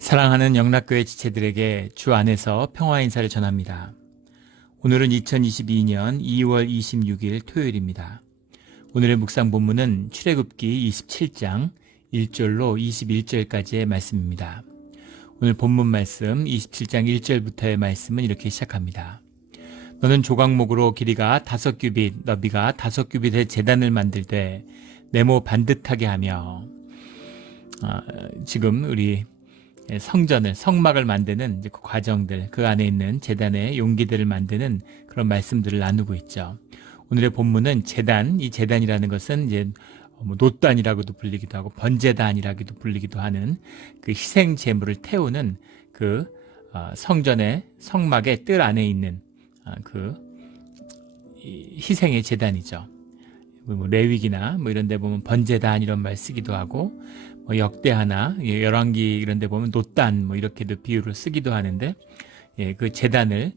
사랑하는 영락교회 지체들에게 주 안에서 평화 인사를 전합니다. 오늘은 2022년 2월 26일 토요일입니다. 오늘의 묵상 본문은 출애굽기 27장 1절로 21절까지의 말씀입니다. 오늘 본문 말씀 27장 1절부터의 말씀은 이렇게 시작합니다. 너는 조각목으로 길이가 5규빗, 너비가 5규빗의 제단을 만들되 네모 반듯하게 하며 지금 우리 성전을, 성막을 만드는 그 과정들, 그 안에 있는 제단의 용기들을 만드는 그런 말씀들을 나누고 있죠. 오늘의 본문은 제단, 이 제단이라는 것은 이제 놋단이라고도 불리기도 하고 번제단이라고도 불리기도 하는 그 희생 제물을 태우는 그 성전의 성막의 뜰 안에 있는 그 희생의 제단이죠. 레위기나 이런 데 보면 번제단 이런 말 쓰기도 하고 역대하나 열왕기 이런 데 보면 놋단 이렇게도 비유를 쓰기도 하는데 그 제단을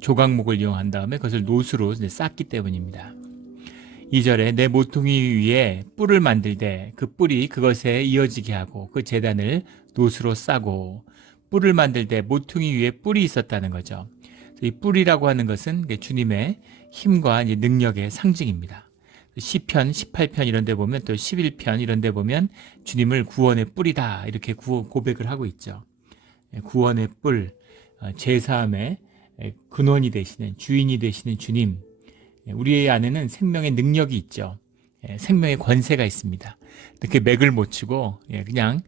조각목을 이용한 다음에 그것을 놋으로 쌓기 때문입니다. 2절에 내 모퉁이 위에 뿔을 만들되 그 뿔이 그것에 이어지게 하고 그 제단을 놋으로 싸고 뿔을 만들되 모퉁이 위에 뿔이 있었다는 거죠. 이 뿔이라고 하는 것은 주님의 힘과 능력의 상징입니다. 시편 18편 이런 데 보면 또 11편 이런 데 보면 주님을 구원의 뿔이다 이렇게 고백을 하고 있죠. 구원의 뿔, 죄사함의 근원이 되시는, 주인이 되시는 주님, 우리의 안에는 생명의 능력이 있죠. 생명의 권세가 있습니다. 이렇게 맥을 못 치고 그냥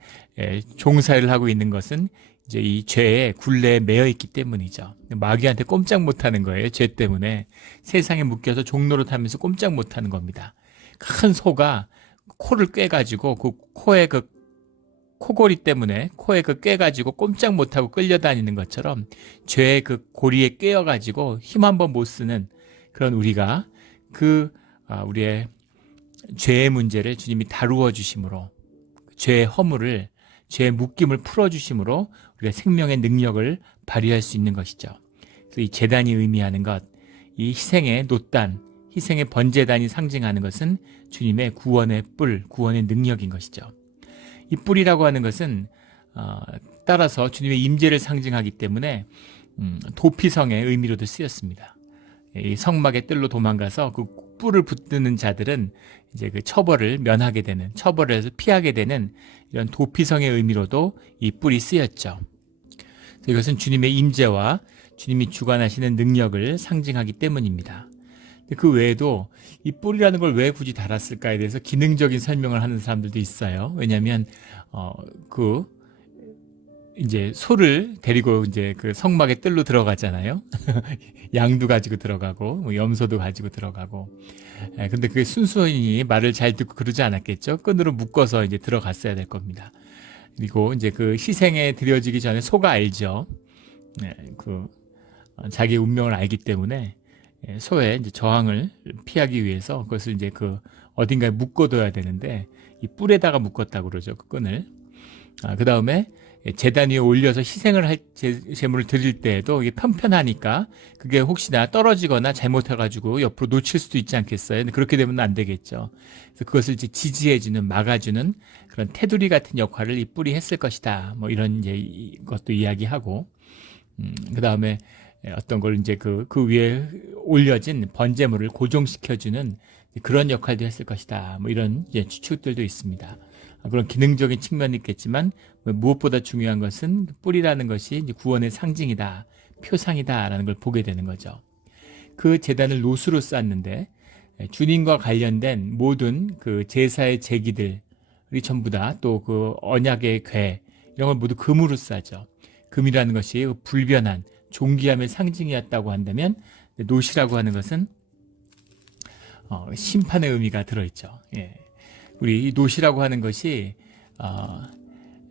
종사를 하고 있는 것은 이제 이 죄의 굴레에 매여 있기 때문이죠. 마귀한테 꼼짝 못하는 거예요. 죄 때문에 세상에 묶여서 종로로 타면서 꼼짝 못하는 겁니다. 큰 소가 코를 꿰가지고 그 코에 그 코골이 때문에 코에 그 꿰가지고 꼼짝 못하고 끌려다니는 것처럼 죄의 그 고리에 꿰어가지고 힘 한번 못 쓰는 그런 우리가 우리의 죄의 문제를 주님이 다루어 주심으로 죄의 허물을 죄의 묶임을 풀어주심으로 우리가 생명의 능력을 발휘할 수 있는 것이죠. 그래서 이 제단이 의미하는 것, 이 희생의 놋단, 희생의 번제단이 상징하는 것은 주님의 구원의 뿔, 구원의 능력인 것이죠. 이 뿔이라고 하는 것은 따라서 주님의 임재를 상징하기 때문에 도피성의 의미로도 쓰였습니다. 이 성막의 뜰로 도망가서 그 뿔을 붙드는 자들은 이제 그 처벌을 면하게 되는, 처벌을 해서 피하게 되는 이런 도피성의 의미로도 이 뿔이 쓰였죠. 그래서 이것은 주님의 임재와 주님이 주관하시는 능력을 상징하기 때문입니다. 그 외에도 이 뿔이라는 걸 왜 굳이 달았을까에 대해서 기능적인 설명을 하는 사람들도 있어요. 왜냐하면 이제 소를 데리고 이제 그 성막의 뜰로 들어가잖아요. 양도 가지고 들어가고 염소도 가지고 들어가고. 근데 그게 순순히 말을 잘 듣고 그러지 않았겠죠. 끈으로 묶어서 이제 들어갔어야 될 겁니다. 그리고 이제 그 희생에 드려지기 전에 소가 알죠. 자기 운명을 알기 때문에 소의 이제 저항을 피하기 위해서 그것을 이제 어딘가에 묶어둬야 되는데 이 뿔에다가 묶었다고 그러죠. 그 끈을. 그 다음에 제단 위에 올려서 희생을 할 제물을 드릴 때에도 이게 편편하니까 그게 혹시나 떨어지거나 잘못해가지고 옆으로 놓칠 수도 있지 않겠어요? 근데 그렇게 되면 안 되겠죠. 그래서 그것을 이제 지지해주는, 막아주는 그런 테두리 같은 역할을 이 뿔이 했을 것이다. 이런 이제 것도 이야기하고, 그 다음에 어떤 걸 이제 그 위에 올려진 번제물을 고정시켜주는 그런 역할도 했을 것이다. 이런 이제 추측들도 있습니다. 그런 기능적인 측면이 있겠지만 무엇보다 중요한 것은 뿔이라는 것이 이제 구원의 상징이다, 표상이다라는 걸 보게 되는 거죠. 그 제단을 놋으로 쌓는데 주님과 관련된 모든 그 제사의 제기들이 전부 다 또 그 언약의 궤 이런 걸 모두 금으로 쌓죠. 금이라는 것이 불변한 존귀함의 상징이었다고 한다면 놋이라고 하는 것은 심판의 의미가 들어있죠. 우리 이 놋이라고 하는 것이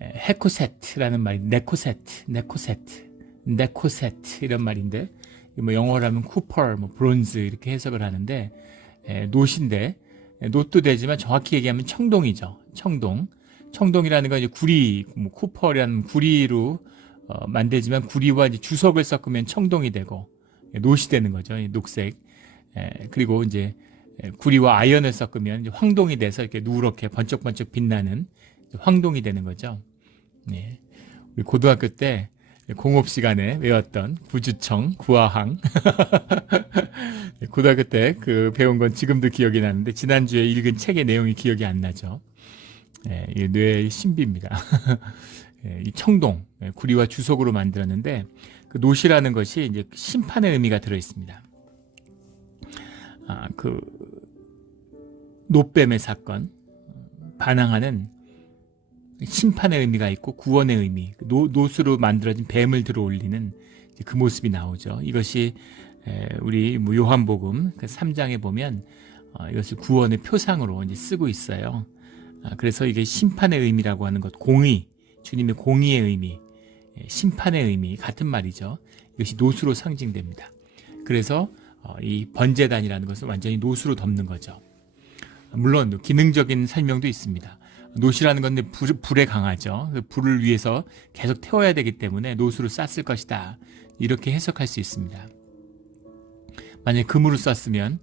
헤코세트라는 말이 네코세트 이런 말인데 영어로 하면 쿠퍼, 브론즈 이렇게 해석을 하는데 놋인데 놋도 되지만 정확히 얘기하면 청동이죠. 청동이라는 건 이제 구리, 쿠퍼라는 구리로 만들지만 구리와 이제 주석을 섞으면 청동이 되고 놋이 되는 거죠. 녹색. 그리고 이제 구리와 아연을 섞으면 이제 황동이 돼서 이렇게 누렇게 번쩍번쩍 빛나는 황동이 되는 거죠. 네. 우리 고등학교 때 공업 시간에 외웠던 구주청, 구화항. 고등학교 때 그 배운 건 지금도 기억이 나는데 지난주에 읽은 책의 내용이 기억이 안 나죠. 예, 이 뇌의 신비입니다. 예, 이 청동, 구리와 주석으로 만들었는데 그 노시라는 것이 이제 심판의 의미가 들어 있습니다. 그 노뱀의 사건, 반항하는 심판의 의미가 있고 구원의 의미, 노수로 만들어진 뱀을 들어 올리는 그 모습이 나오죠. 이것이 우리 요한복음 3장에 보면 이것을 구원의 표상으로 이제 쓰고 있어요. 그래서 이게 심판의 의미라고 하는 것, 공의, 주님의 공의의 의미, 심판의 의미 같은 말이죠. 이것이 노수로 상징됩니다. 그래서 이 번제단이라는 것은 완전히 노수로 덮는 거죠. 물론 기능적인 설명도 있습니다. 노시라는 건데 불에 강하죠. 불을 위해서 계속 태워야 되기 때문에 노수로 쌌을 것이다. 이렇게 해석할 수 있습니다. 만약에 금으로 쌌으면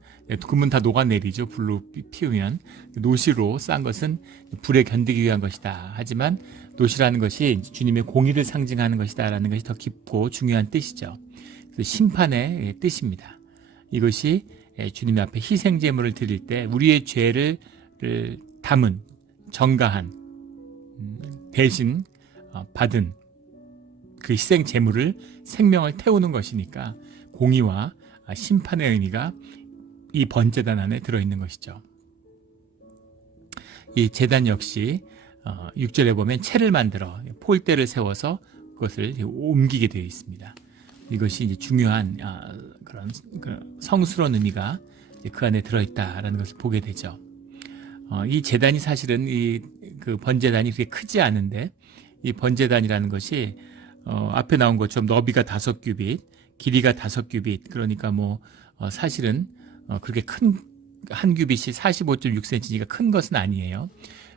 금은 다 녹아내리죠. 불로 피우면. 노시로 싼 것은 불에 견디기 위한 것이다. 하지만 노시라는 것이 주님의 공의를 상징하는 것이다 라는 것이 더 깊고 중요한 뜻이죠. 그래서 심판의 뜻입니다. 이것이 주님 앞에 희생 제물을 드릴 때 우리의 죄를 담은 전가한 대신 받은 그 희생 제물을 생명을 태우는 것이니까 공의와 심판의 의미가 이 번제단 안에 들어있는 것이죠. 이 제단 역시 6절에 보면 채를 만들어 폴대를 세워서 그것을 옮기게 되어 있습니다. 이것이 이제 중요한 그런 성스러운 의미가 그 안에 들어있다라는 것을 보게 되죠. 이 제단이 사실은 그 번제단이 그렇게 크지 않은데 이 번제단이라는 것이 앞에 나온 것처럼 너비가 5규빗, 길이가 5규빗, 그러니까 사실은 그렇게 큰 한 규빗이 45.6cm니까 큰 것은 아니에요.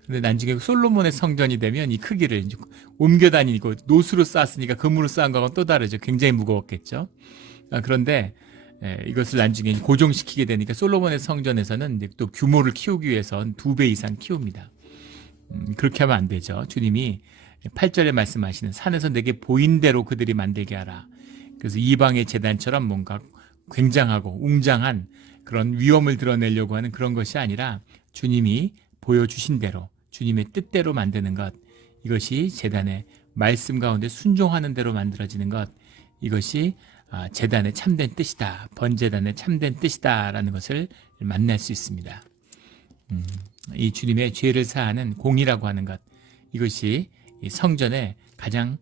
근데 나중에 솔로몬의 성전이 되면 이 크기를 이제 옮겨 다니고 노수로 쌓았으니까 금으로 쌓은 거하고는 또 다르죠. 굉장히 무거웠겠죠. 그런데 이것을 나중에 고정시키게 되니까 솔로몬의 성전에서는 이제 또 규모를 키우기 위해서 2배 이상 키웁니다. 그렇게 하면 안 되죠. 주님이 8절에 말씀하시는 산에서 내게 보인 대로 그들이 만들게 하라. 그래서 이방의 제단처럼 뭔가 굉장하고 웅장한 그런 위엄을 드러내려고 하는 그런 것이 아니라 주님이 보여주신 대로 주님의 뜻대로 만드는 것, 이것이 제단의 말씀 가운데 순종하는 대로 만들어지는 것, 이것이 제단의 참된 뜻이다, 번제단의 참된 뜻이다 라는 것을 만날 수 있습니다. 이 주님의 죄를 사하는 공의라고 하는 것, 이것이 성전에 가장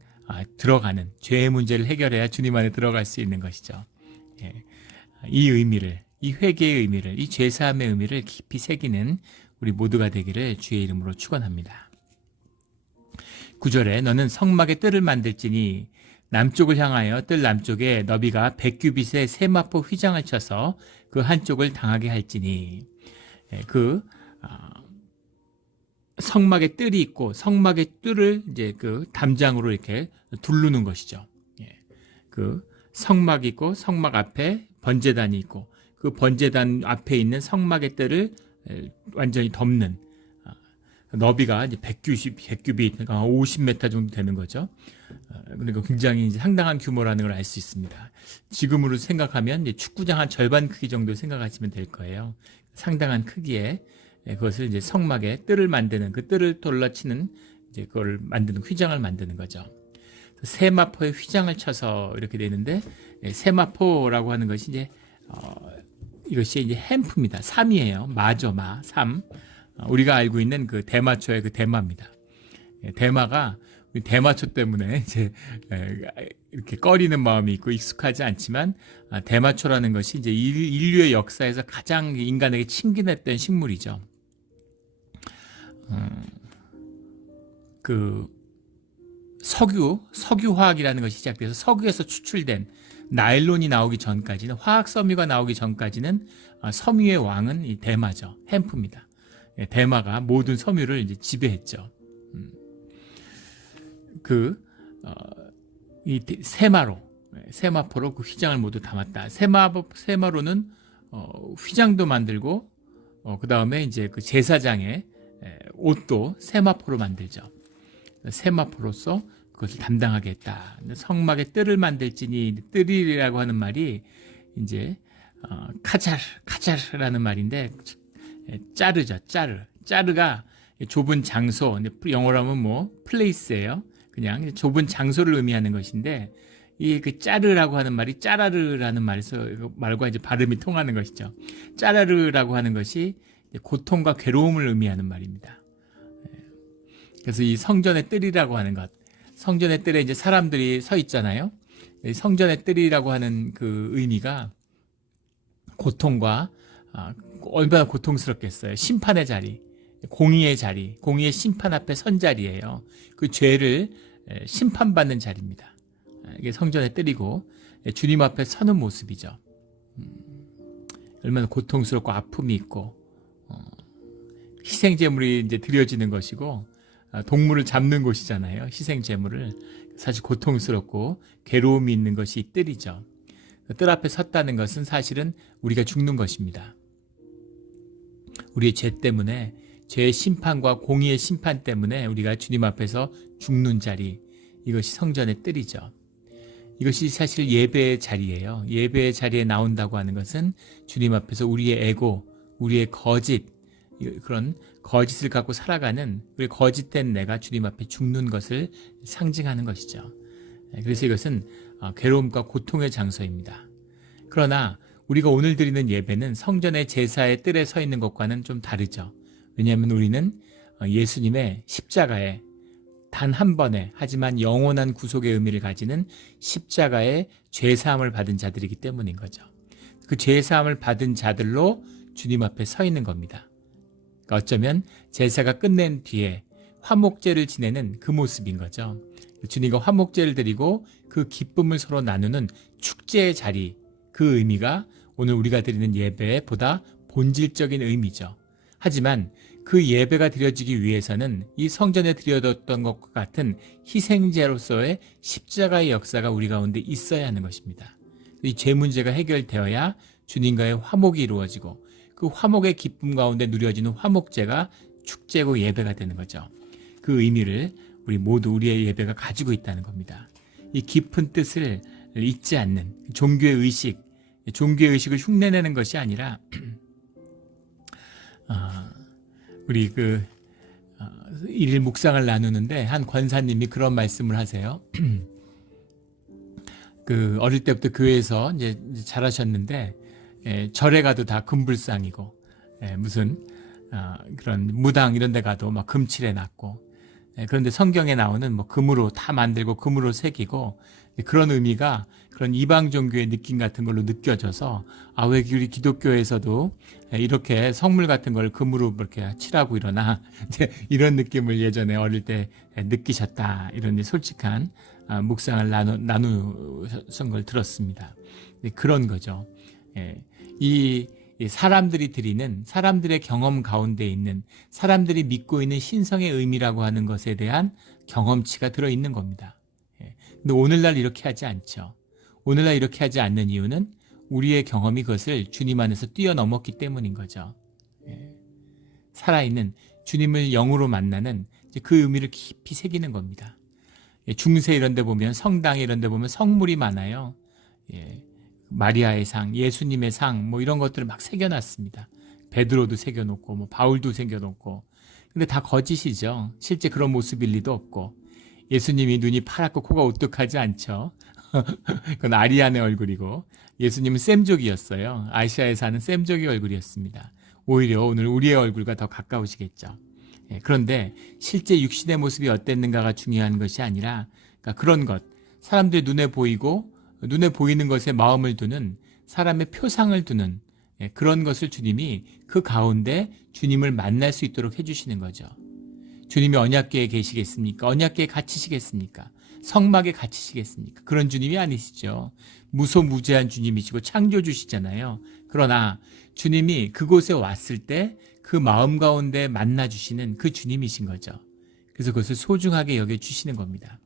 들어가는 죄의 문제를 해결해야 주님 안에 들어갈 수 있는 것이죠. 이 의미를, 이 회개의 의미를, 이 죄사함의 의미를 깊이 새기는 우리 모두가 되기를 주의 이름으로 축원합니다. 9절에 너는 성막의 뜰을 만들지니 남쪽을 향하여 뜰 남쪽에 너비가 100규빗의 세마포 휘장을 쳐서 그 한쪽을 당하게 할지니, 그 성막의 뜰이 있고 성막의 뜰을 이제 그 담장으로 이렇게 두르는 것이죠. 그 성막이 있고 성막 앞에 번제단이 있고 그 번제단 앞에 있는 성막의 뜰을 완전히 덮는, 너비가 이제 100규빗, 그러니까 50m 정도 되는 거죠. 그러니까 굉장히 이제 상당한 규모라는 걸 알 수 있습니다. 지금으로 생각하면 이제 축구장 한 절반 크기 정도 생각하시면 될 거예요. 상당한 크기에 그것을 이제 성막에 뜰을 만드는, 그 뜰을 둘러치는 이제 그걸 만드는 휘장을 만드는 거죠. 세마포의 휘장을 쳐서 이렇게 되는데, 세마포라고 하는 것이 이제 이것이 이제 햄프입니다. 삼이에요. 마죠, 삼. 우리가 알고 있는 그 대마초의 그 대마입니다. 대마가 대마초 때문에 이제 이렇게 꺼리는 마음이 있고 익숙하지 않지만, 대마초라는 것이 이제 인류의 역사에서 가장 인간에게 친근했던 식물이죠. 그 석유화학이라는 것이 시작돼서 석유에서 추출된 나일론이 나오기 전까지는, 화학 섬유가 나오기 전까지는 섬유의 왕은 이 대마죠. 햄프입니다. 대마가 모든 섬유를 이제 지배했죠. 이 세마포로 그 휘장을 모두 담았다. 세마로는 휘장도 만들고, 그 다음에 이제 그 제사장의 옷도 세마포로 만들죠. 세마포로서 그것을 담당하겠다. 성막의 뜰을 만들지니, 뜰이라고 하는 말이 이제 카자르라는 말인데, 짜르죠. 짜르가 좁은 장소, 영어로 하면 뭐 플레이스예요. 그냥 좁은 장소를 의미하는 것인데, 이 그 짜르라고 하는 말이 짜라르라는 말과 이제 발음이 통하는 것이죠. 짜라르라고 하는 것이 고통과 괴로움을 의미하는 말입니다. 그래서 이 성전의 뜰이라고 하는 것, 성전의 뜰에 이제 사람들이 서 있잖아요. 성전의 뜰이라고 하는 그 의미가 고통과 얼마나 고통스럽겠어요. 심판의 자리, 공의의 자리, 공의의 심판 앞에 선 자리예요. 그 죄를 심판받는 자리입니다. 이게 성전의 뜰이고 주님 앞에 서는 모습이죠. 얼마나 고통스럽고 아픔이 있고 희생제물이 이제 드려지는 것이고 동물을 잡는 곳이잖아요. 희생제물을. 사실 고통스럽고 괴로움이 있는 것이 뜰이죠. 뜰 앞에 섰다는 것은 사실은 우리가 죽는 것입니다. 우리의 죄 때문에, 죄의 심판과 공의의 심판 때문에 우리가 주님 앞에서 죽는 자리, 이것이 성전의 뜰이죠. 이것이 사실 예배의 자리예요. 예배의 자리에 나온다고 하는 것은 주님 앞에서 우리의 에고, 우리의 거짓, 그런 거짓을 갖고 살아가는 우리 거짓된 내가 주님 앞에 죽는 것을 상징하는 것이죠. 그래서 이것은 괴로움과 고통의 장소입니다. 그러나 우리가 오늘 드리는 예배는 성전의 제사의 뜰에 서 있는 것과는 좀 다르죠. 왜냐하면 우리는 예수님의 십자가에 단 한 번에 하지만 영원한 구속의 의미를 가지는 십자가의 죄사함을 받은 자들이기 때문인 거죠. 그 죄사함을 받은 자들로 주님 앞에 서 있는 겁니다. 그러니까 어쩌면 제사가 끝낸 뒤에 화목제를 지내는 그 모습인 거죠. 주님과 화목제를 드리고 그 기쁨을 서로 나누는 축제의 자리, 그 의미가 오늘 우리가 드리는 예배의 보다 본질적인 의미죠. 하지만 그 예배가 드려지기 위해서는 이 성전에 드려졌던 것과 같은 희생제로서의 십자가의 역사가 우리 가운데 있어야 하는 것입니다. 이 죄 문제가 해결되어야 주님과의 화목이 이루어지고 그 화목의 기쁨 가운데 누려지는 화목제가 축제고 예배가 되는 거죠. 그 의미를 우리 모두 우리의 예배가 가지고 있다는 겁니다. 이 깊은 뜻을 잊지 않는 종교의 의식을 흉내내는 것이 아니라 우리 일일 묵상을 나누는데 한 권사님이 그런 말씀을 하세요. 어릴 때부터 교회에서 이제 자라셨는데 절에 가도 다 금불상이고 무슨 그런 무당 이런 데 가도 막 금칠해 놨고 그런데 성경에 나오는 뭐 금으로 다 만들고 금으로 새기고 그런 의미가 그런 이방 종교의 느낌 같은 걸로 느껴져서 왜 우리 기독교에서도 이렇게 성물 같은 걸 금으로 이렇게 칠하고 이러나 이런 느낌을 예전에 어릴 때 느끼셨다 이런 솔직한 묵상을 나누신 걸 들었습니다. 그런 거죠. 이 사람들이 드리는 사람들의 경험 가운데 있는 사람들이 믿고 있는 신성의 의미라고 하는 것에 대한 경험치가 들어있는 겁니다. 근데 오늘날 이렇게 하지 않죠. 오늘날 이렇게 하지 않는 이유는 우리의 경험이 그것을 주님 안에서 뛰어넘었기 때문인 거죠. 살아있는 주님을 영으로 만나는 그 의미를 깊이 새기는 겁니다. 중세 이런 데 보면 성당 이런 데 보면 성물이 많아요. 마리아의 상, 예수님의 상, 뭐 이런 것들을 막 새겨놨습니다. 베드로도 새겨놓고, 뭐 바울도 새겨놓고. 근데 다 거짓이죠. 실제 그런 모습일 리도 없고. 예수님이 눈이 파랗고 코가 오똑하지 않죠. 그건 아리안의 얼굴이고, 예수님은 셈족이었어요. 아시아에 사는 셈족의 얼굴이었습니다. 오히려 오늘 우리의 얼굴과 더 가까우시겠죠. 그런데 실제 육신의 모습이 어땠는가가 중요한 것이 아니라, 그러니까 그런 것, 사람들 눈에 보이고, 눈에 보이는 것에 마음을 두는 사람의 표상을 두는 그런 것을 주님이 그 가운데 주님을 만날 수 있도록 해주시는 거죠. 주님이 언약궤에 계시겠습니까? 언약궤에 갇히시겠습니까? 성막에 갇히시겠습니까? 그런 주님이 아니시죠. 무소무제한 주님이시고 창조주시잖아요. 그러나 주님이 그곳에 왔을 때 그 마음 가운데 만나주시는 그 주님이신 거죠. 그래서 그것을 소중하게 여겨주시는 겁니다.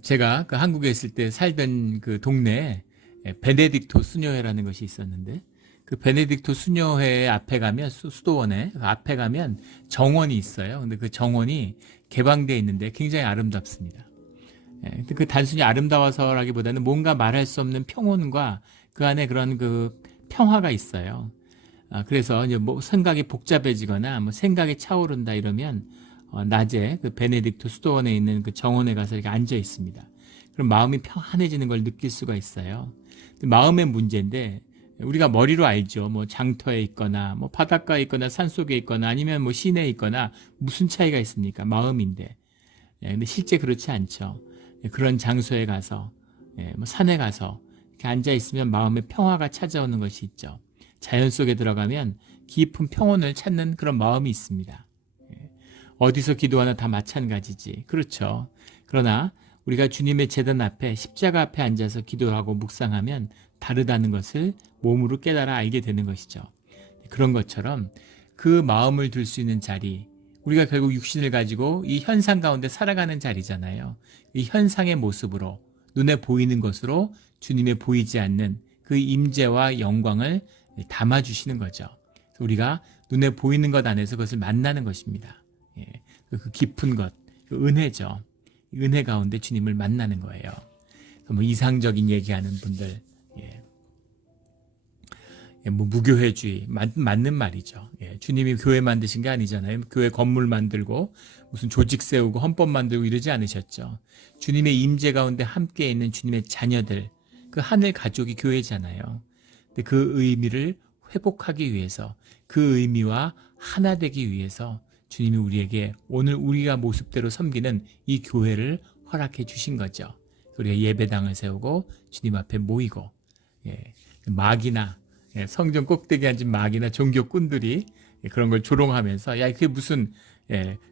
제가 한국에 있을 때 살던 그 동네에 베네딕토 수녀회라는 것이 있었는데 그 베네딕토 수녀회 앞에 가면 수도원에 그 앞에 가면 정원이 있어요. 근데 그 정원이 개방되어 있는데 굉장히 아름답습니다. 근데 그 단순히 아름다워서라기보다는 뭔가 말할 수 없는 평온과 그 안에 그런 그 평화가 있어요. 그래서 이제 뭐 생각이 복잡해지거나 뭐 생각이 차오른다 이러면 낮에 그 베네딕토 수도원에 있는 그 정원에 가서 이렇게 앉아 있습니다. 그럼 마음이 평안해지는 걸 느낄 수가 있어요. 마음의 문제인데 우리가 머리로 알죠. 뭐 장터에 있거나 뭐 바닷가에 있거나 산속에 있거나 아니면 뭐 시내에 있거나 무슨 차이가 있습니까? 마음인데. 근데 실제 그렇지 않죠. 그런 장소에 가서 뭐 산에 가서 이렇게 앉아 있으면 마음의 평화가 찾아오는 것이 있죠. 자연 속에 들어가면 깊은 평온을 찾는 그런 마음이 있습니다. 어디서 기도하나 다 마찬가지지. 그렇죠. 그러나 우리가 주님의 제단 앞에 십자가 앞에 앉아서 기도하고 묵상하면 다르다는 것을 몸으로 깨달아 알게 되는 것이죠. 그런 것처럼 그 마음을 둘 수 있는 자리, 우리가 결국 육신을 가지고 이 현상 가운데 살아가는 자리잖아요. 이 현상의 모습으로 눈에 보이는 것으로 주님의 보이지 않는 그 임재와 영광을 담아주시는 거죠. 우리가 눈에 보이는 것 안에서 그것을 만나는 것입니다. 그 깊은 것, 그 은혜죠. 은혜 가운데 주님을 만나는 거예요. 뭐 이상적인 얘기하는 분들, 뭐 무교회주의 맞는 말이죠. 주님이 교회 만드신 게 아니잖아요. 교회 건물 만들고 무슨 조직 세우고 헌법 만들고 이러지 않으셨죠. 주님의 임재 가운데 함께 있는 주님의 자녀들, 그 하늘 가족이 교회잖아요. 근데 그 의미를 회복하기 위해서, 그 의미와 하나 되기 위해서 주님이 우리에게 오늘 우리가 모습대로 섬기는 이 교회를 허락해 주신 거죠. 우리가 예배당을 세우고 주님 앞에 모이고, 막이나 성전 꼭대기에 앉은 막이나 종교꾼들이 그런 걸 조롱하면서, 야, 그게 무슨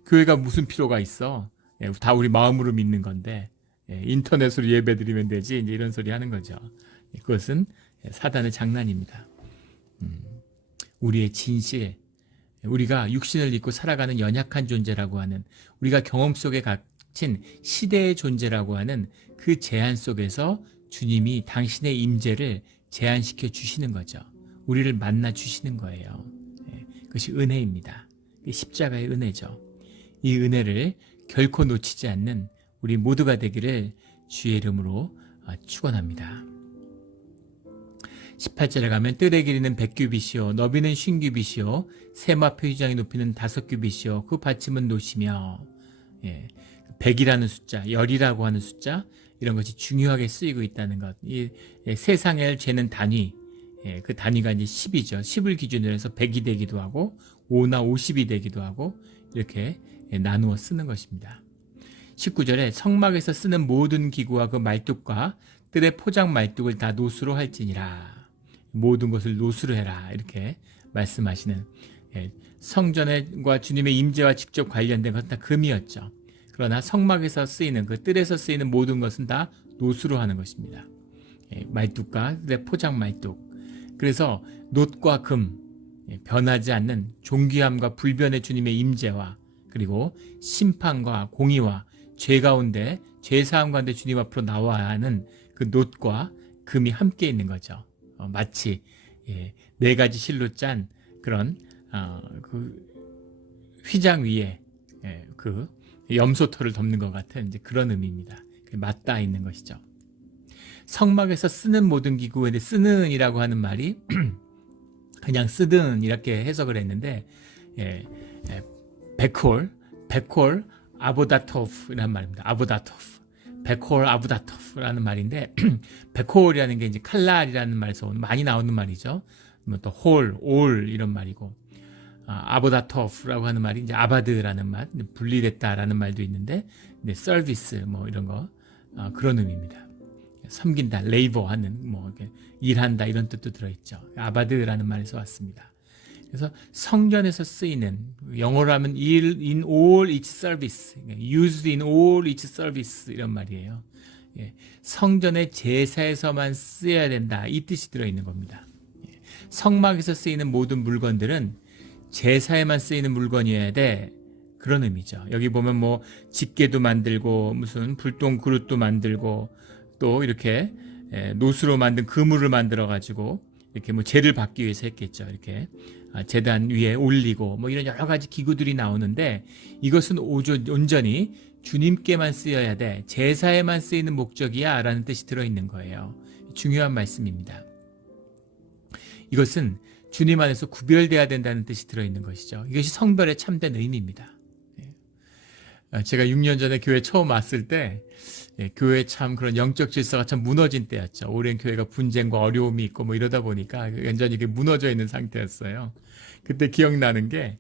교회가 무슨 필요가 있어? 다 우리 마음으로 믿는 건데 인터넷으로 예배드리면 되지, 이제 이런 소리 하는 거죠. 그것은 사단의 장난입니다. 우리의 진실, 우리가 육신을 입고 살아가는 연약한 존재라고 하는, 우리가 경험 속에 갇힌 시대의 존재라고 하는 그 제한 속에서 주님이 당신의 임재를 제한시켜 주시는 거죠. 우리를 만나 주시는 거예요. 그것이 은혜입니다. 십자가의 은혜죠. 이 은혜를 결코 놓치지 않는 우리 모두가 되기를 주의 이름으로 축원합니다. 18절에 가면 뜰의 길이는 100규빗이요 너비는 50규빗이요 세마표 휘장의 높이는 5규빗이요 그 받침은 노시며, 100이라는 숫자, 열이라고 하는 숫자, 이런 것이 중요하게 쓰이고 있다는 것. 이 세상을 재는 단위, 그 단위가 이제 10이죠. 10을 기준으로 해서 100이 되기도 하고 5나 50이 되기도 하고 이렇게 나누어 쓰는 것입니다. 19절에 성막에서 쓰는 모든 기구와 그 말뚝과 뜰의 포장 말뚝을 다 노수로 할지니라. 모든 것을 노수로 해라, 이렇게 말씀하시는, 성전과 주님의 임재와 직접 관련된 것은 다 금이었죠. 그러나 성막에서 쓰이는, 그 뜰에서 쓰이는 모든 것은 다 노수로 하는 것입니다. 말뚝과 뜰의 포장 말뚝. 그래서 놋과 금, 변하지 않는 존귀함과 불변의 주님의 임재와 그리고 심판과 공의와 죄 가운데, 죄 사함 가운데 주님 앞으로 나와야 하는 그 놋과 금이 함께 있는 거죠. 마치 4가지 실로 짠 그런 그 휘장 위에 그 염소털을 덮는 것 같은 이제 그런 의미입니다. 맞닿아 있는 것이죠. 성막에서 쓰는 모든 기구에 쓰는이라고 하는 말이 그냥 쓰든 이렇게 해석을 했는데, 베콜 아보다토프라는 말입니다. 아보다토프, 베콜 아보다토프라는 말인데, 베콜이라는 게 이제 칼날이라는 말에서 많이 나오는 말이죠. 또 올 이런 말이고, 아보다토프라고 하는 말이 이제 아바드라는 말, 분리됐다라는 말도 있는데, 서비스 뭐 이런 거, 그런 의미입니다. 섬긴다, 레이버하는, 뭐 이렇게 일한다, 이런 뜻도 들어있죠. 아바드라는 말에서 왔습니다. 그래서 성전에서 쓰이는, 영어로 하면 in all each service, used in all each service 이런 말이에요. 성전의 제사에서만 쓰여야 된다, 이 뜻이 들어있는 겁니다. 성막에서 쓰이는 모든 물건들은 제사에만 쓰이는 물건이어야 돼, 그런 의미죠. 여기 보면 뭐 집게도 만들고 무슨 불똥 그릇도 만들고 또 이렇게 노수로 만든 그물을 만들어 가지고 이렇게 뭐 제를 받기 위해서 했겠죠. 이렇게 제단 위에 올리고 뭐 이런 여러 가지 기구들이 나오는데 이것은 온전히 주님께만 쓰여야 돼. 제사에만 쓰이는 목적이야 라는 뜻이 들어있는 거예요. 중요한 말씀입니다. 이것은 주님 안에서 구별돼야 된다는 뜻이 들어있는 것이죠. 이것이 성별의 참된 의미입니다. 제가 6년 전에 교회 처음 왔을 때 교회 참 그런 영적 질서가 참 무너진 때였죠. 오랜 교회가 분쟁과 어려움이 있고 뭐 이러다 보니까 완전히 이게 무너져 있는 상태였어요. 그때 기억나는 게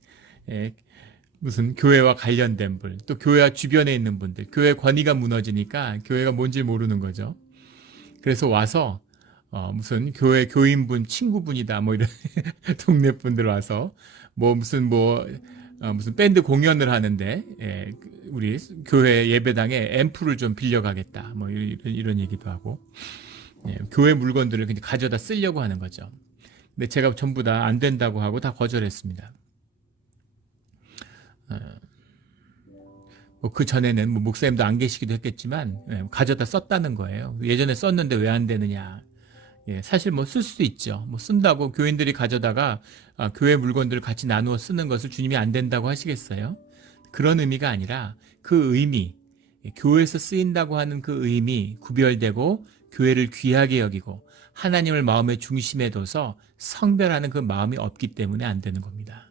무슨 교회와 관련된 분, 또 교회와 주변에 있는 분들, 교회 권위가 무너지니까 교회가 뭔지 모르는 거죠. 그래서 와서 무슨 교회 교인분 친구분이다 뭐 이런 동네 분들 와서 무슨 밴드 공연을 하는데 우리 교회 예배당에 앰프를 좀 빌려가겠다 뭐 이런 얘기도 하고 교회 물건들을 그냥 가져다 쓰려고 하는 거죠. 근데 제가 전부 다 안 된다고 하고 다 거절했습니다. 그 전에는 목사님도 안 계시기도 했겠지만 가져다 썼다는 거예요. 예전에 썼는데 왜 안 되느냐. 사실 쓸 수도 있죠. 쓴다고 교인들이 가져다가 교회 물건들을 같이 나누어 쓰는 것을 주님이 안 된다고 하시겠어요? 그런 의미가 아니라 그 의미, 교회에서 쓰인다고 하는 그 의미 구별되고 교회를 귀하게 여기고 하나님을 마음의 중심에 둬서 성별하는 그 마음이 없기 때문에 안 되는 겁니다.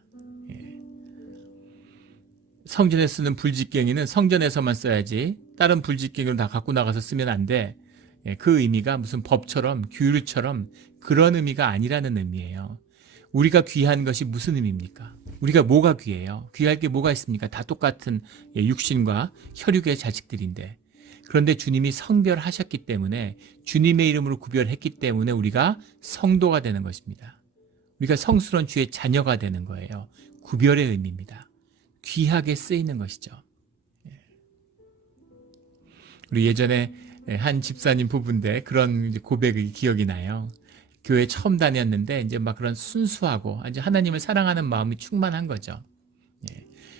성전에 쓰는 불직갱이는 성전에서만 써야지 다른 불직갱이를 다 갖고 나가서 쓰면 안 돼. 그 의미가 무슨 법처럼 규율처럼 그런 의미가 아니라는 의미예요. 우리가 귀한 것이 무슨 의미입니까? 우리가 뭐가 귀해요? 귀할 게 뭐가 있습니까? 다 똑같은 육신과 혈육의 자식들인데. 그런데 주님이 성별하셨기 때문에 주님의 이름으로 구별했기 때문에 우리가 성도가 되는 것입니다. 우리가 성스러운 주의 자녀가 되는 거예요. 구별의 의미입니다. 귀하게 쓰이는 것이죠. 우리 예전에 한 집사님 부부인데 그런 고백이 기억이 나요. 교회 처음 다녔는데 이제 막 그런 순수하고 이제 하나님을 사랑하는 마음이 충만한 거죠.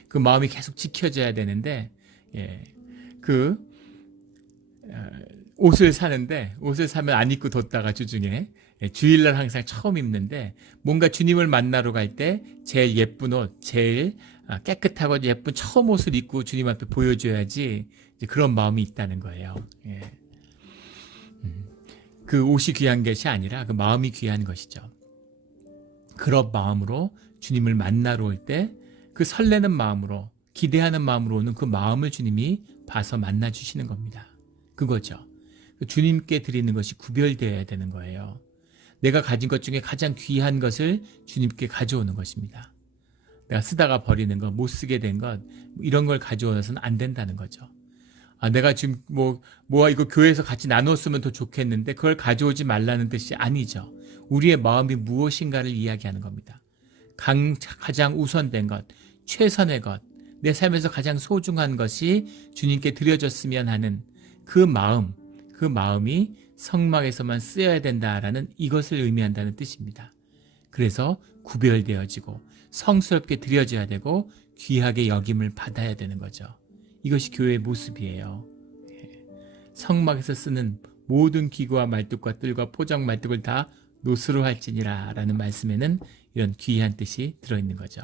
그 마음이 계속 지켜져야 되는데 옷을 사는데 옷을 사면 안 입고 뒀다가 주중에 주일날 항상 처음 입는데 뭔가 주님을 만나러 갈 때 제일 예쁜 옷, 제일 깨끗하고 예쁜 처음 옷을 입고 주님 앞에 보여줘야지 그런 마음이 있다는 거예요. 그 옷이 귀한 것이 아니라 그 마음이 귀한 것이죠. 그런 마음으로 주님을 만나러 올 때 그 설레는 마음으로 기대하는 마음으로 오는 그 마음을 주님이 봐서 만나 주시는 겁니다. 그거죠. 주님께 드리는 것이 구별되어야 되는 거예요. 내가 가진 것 중에 가장 귀한 것을 주님께 가져오는 것입니다. 내가 쓰다가 버리는 것, 못 쓰게 된 것, 이런 걸 가져오서는 안 된다는 거죠. 내가 지금 이거 교회에서 같이 나눠 쓰면 더 좋겠는데 그걸 가져오지 말라는 뜻이 아니죠. 우리의 마음이 무엇인가를 이야기하는 겁니다. 가장 우선된 것, 최선의 것, 내 삶에서 가장 소중한 것이 주님께 드려졌으면 하는 그 마음이 성막에서만 쓰여야 된다라는 이것을 의미한다는 뜻입니다. 그래서 구별되어지고 성스럽게 드려져야 되고 귀하게 여김을 받아야 되는 거죠. 이것이 교회의 모습이에요. 성막에서 쓰는 모든 기구와 말뚝과 뜰과 포장 말뚝을 다 노스로 할지니라 라는 말씀에는 이런 귀한 뜻이 들어있는 거죠.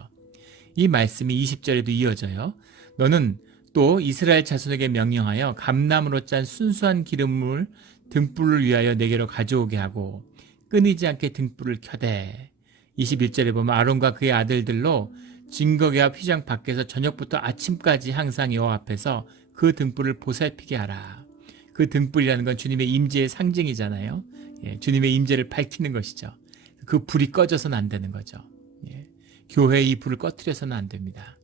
이 말씀이 20절에도 이어져요. 너는 또 이스라엘 자손에게 명령하여 감나무로 짠 순수한 기름을 등불을 위하여 내게로 가져오게 하고 끊이지 않게 등불을 켜대. 21절에 보면 아론과 그의 아들들로 증거궤 앞 휘장 밖에서 저녁부터 아침까지 항상 여호와 앞에서 그 등불을 보살피게 하라. 그 등불이라는 건 주님의 임재의 상징이잖아요. 주님의 임재를 밝히는 것이죠. 그 불이 꺼져서는 안 되는 거죠. 교회의 이 불을 꺼트려서는 안 됩니다.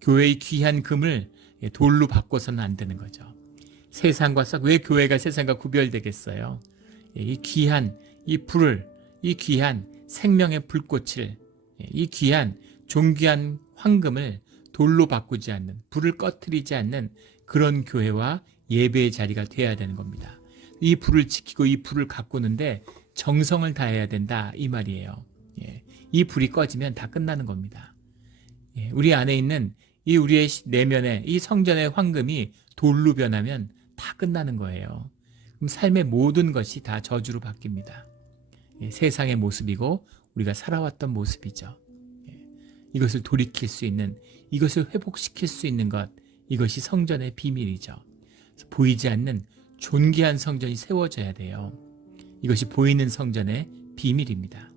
교회의 귀한 금을 돌로 바꿔서는 안 되는 거죠. 세상과 왜 교회가 세상과 구별되겠어요? 이 귀한 이 불을, 이 귀한 생명의 불꽃을, 이 귀한 존귀한 황금을 돌로 바꾸지 않는, 불을 꺼트리지 않는 그런 교회와 예배의 자리가 되어야 되는 겁니다. 이 불을 지키고 이 불을 가꾸는데 정성을 다해야 된다 이 말이에요. 이 불이 꺼지면 다 끝나는 겁니다. 우리 안에 있는 이 우리의 내면에 이 성전의 황금이 돌로 변하면 다 끝나는 거예요. 그럼 삶의 모든 것이 다 저주로 바뀝니다. 세상의 모습이고 우리가 살아왔던 모습이죠. 이것을 돌이킬 수 있는, 이것을 회복시킬 수 있는 것, 이것이 성전의 비밀이죠. 보이지 않는 존귀한 성전이 세워져야 돼요. 이것이 보이는 성전의 비밀입니다.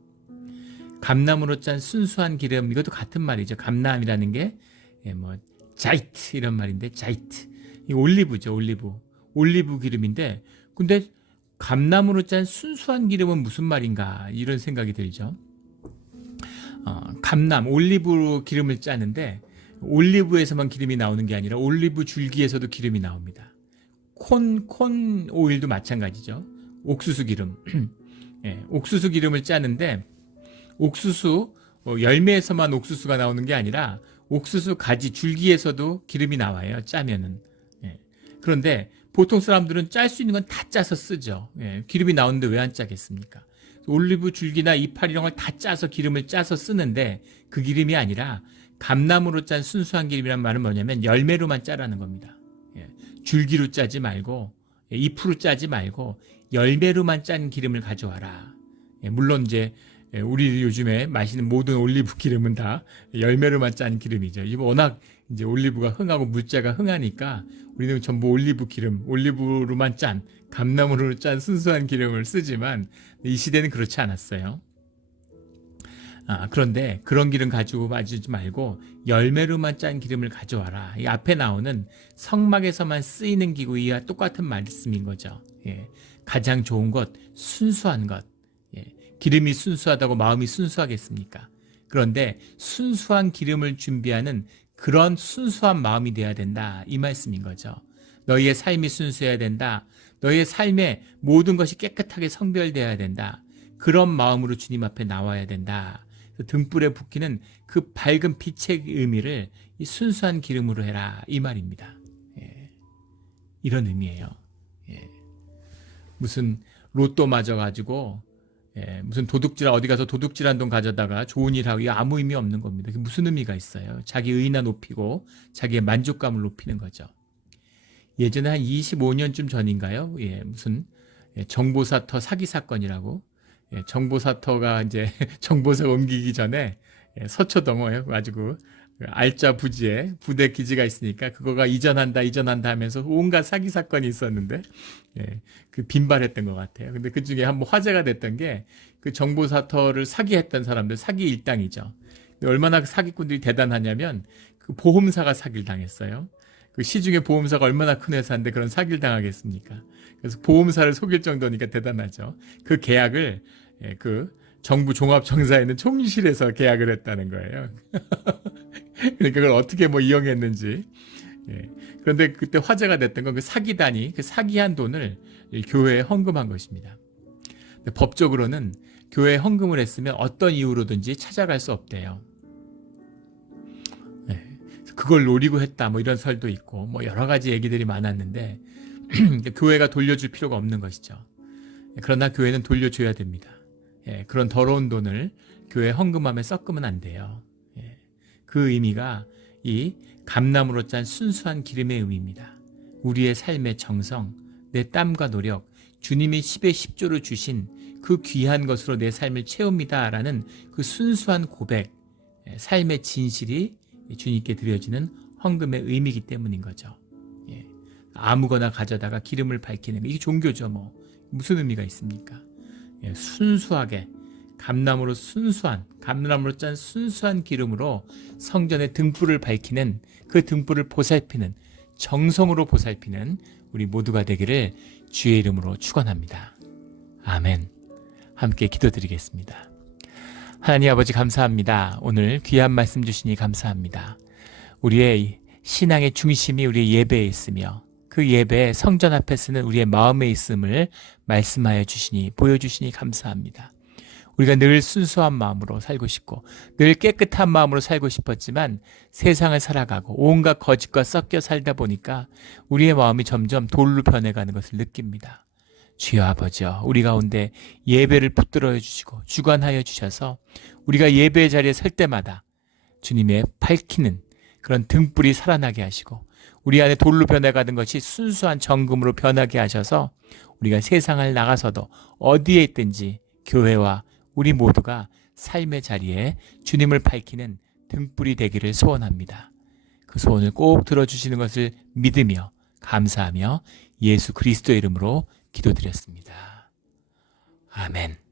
감람으로 짠 순수한 기름, 이것도 같은 말이죠. 감람이라는 게 자이트 이런 말인데, 자이트, 이 올리브죠. 올리브 기름인데, 근데 감람으로 짠 순수한 기름은 무슨 말인가, 이런 생각이 들죠. 감람, 올리브로 기름을 짜는데 올리브에서만 기름이 나오는 게 아니라 올리브 줄기에서도 기름이 나옵니다. 콘 오일도 마찬가지죠. 옥수수 기름. 옥수수 기름을 짜는데 옥수수 열매에서만 옥수수가 나오는 게 아니라 옥수수 가지 줄기에서도 기름이 나와요. 짜면은. 그런데 보통 사람들은 짤 수 있는 건 다 짜서 쓰죠. 기름이 나오는데 왜 안 짜겠습니까? 올리브 줄기나 이파리 이런 걸 다 짜서 기름을 짜서 쓰는데 그 기름이 아니라 감람으로 짠 순수한 기름이란 말은 뭐냐면 열매로만 짜라는 겁니다. 줄기로 짜지 말고 잎으로 짜지 말고 열매로만 짠 기름을 가져와라. 물론 이제 우리 요즘에 마시는 모든 올리브 기름은 다 열매로만 짠 기름이죠. 이거 워낙 이제 올리브가 흥하고 물자가 흥하니까 우리는 전부 올리브 기름, 올리브로만 짠, 감나무로 짠 순수한 기름을 쓰지만 이 시대는 그렇지 않았어요. 그런데 그런 기름 가지고 마주지 말고 열매로만 짠 기름을 가져와라. 이 앞에 나오는 성막에서만 쓰이는 기구와 똑같은 말씀인 거죠. 가장 좋은 것, 순수한 것. 기름이 순수하다고 마음이 순수하겠습니까? 그런데 순수한 기름을 준비하는 그런 순수한 마음이 돼야 된다, 이 말씀인 거죠. 너희의 삶이 순수해야 된다. 너희의 삶에 모든 것이 깨끗하게 성별되어야 된다. 그런 마음으로 주님 앞에 나와야 된다. 등불에 붓기는 그 밝은 빛의 의미를 이 순수한 기름으로 해라, 이 말입니다. 이런 의미예요. 무슨 로또 맞아가지고 무슨 도둑질, 어디 가서 도둑질한 돈 가져다가 좋은 일 하고, 아무 의미 없는 겁니다. 무슨 의미가 있어요? 자기 의나 높이고 자기의 만족감을 높이는 거죠. 예전에 한 25년쯤 전인가요? 무슨 정보사터 사기 사건이라고, 정보사터가 이제 정보사 옮기기 전에 서초동호에 가지고 알짜 부지에 부대 기지가 있으니까 그거가 이전한다 하면서 온갖 사기 사건이 있었는데 그 빈발했던 것 같아요. 근데 그 중에 한번 화제가 됐던 게 그 정보사터를 사기했던 사람들, 사기 일당이죠. 얼마나 사기꾼들이 대단하냐면 그 보험사가 사기를 당했어요. 그 시중에 보험사가 얼마나 큰 회사인데 그런 사기를 당하겠습니까? 그래서 보험사를 속일 정도니까 대단하죠. 그 계약을 그 정부 종합청사에 있는 총리실에서 계약을 했다는 거예요. 그러니까 그걸 어떻게 이용했는지. 그런데 그때 화제가 됐던 건 그 사기단이 그 사기한 돈을 교회에 헌금한 것입니다. 근데 법적으로는 교회에 헌금을 했으면 어떤 이유로든지 찾아갈 수 없대요. 그걸 노리고 했다, 이런 설도 있고, 여러 가지 얘기들이 많았는데, 교회가 돌려줄 필요가 없는 것이죠. 그러나 교회는 돌려줘야 됩니다. 그런 더러운 돈을 교회 헌금함에 섞으면 안 돼요. 그 의미가 이 감람으로 짠 순수한 기름의 의미입니다. 우리의 삶의 정성, 내 땀과 노력, 주님이 10의 10조를 주신 그 귀한 것으로 내 삶을 채웁니다 라는 그 순수한 고백, 삶의 진실이 주님께 드려지는 헌금의 의미이기 때문인 거죠. 아무거나 가져다가 기름을 밝히는 거, 이게 종교죠. 무슨 의미가 있습니까? 순수하게 감람으로 짠 순수한 기름으로 성전의 등불을 밝히는, 그 등불을 보살피는, 정성으로 보살피는 우리 모두가 되기를 주의 이름으로 축원합니다. 아멘. 함께 기도드리겠습니다. 하나님 아버지, 감사합니다. 오늘 귀한 말씀 주시니 감사합니다. 우리의 신앙의 중심이 우리의 예배에 있으며 그 예배에 성전 앞에 쓰는 우리의 마음에 있음을 말씀하여 주시니, 보여주시니 감사합니다. 우리가 늘 순수한 마음으로 살고 싶고 늘 깨끗한 마음으로 살고 싶었지만 세상을 살아가고 온갖 거짓과 섞여 살다 보니까 우리의 마음이 점점 돌로 변해가는 것을 느낍니다. 주여 아버지여, 우리 가운데 예배를 붙들어 주시고 주관하여 주셔서 우리가 예배의 자리에 설 때마다 주님의 밝히는 그런 등불이 살아나게 하시고 우리 안에 돌로 변해가는 것이 순수한 정금으로 변하게 하셔서 우리가 세상을 나가서도 어디에 있든지 교회와 우리 모두가 삶의 자리에 주님을 밝히는 등불이 되기를 소원합니다. 그 소원을 꼭 들어주시는 것을 믿으며 감사하며 예수 그리스도의 이름으로 기도드렸습니다. 아멘.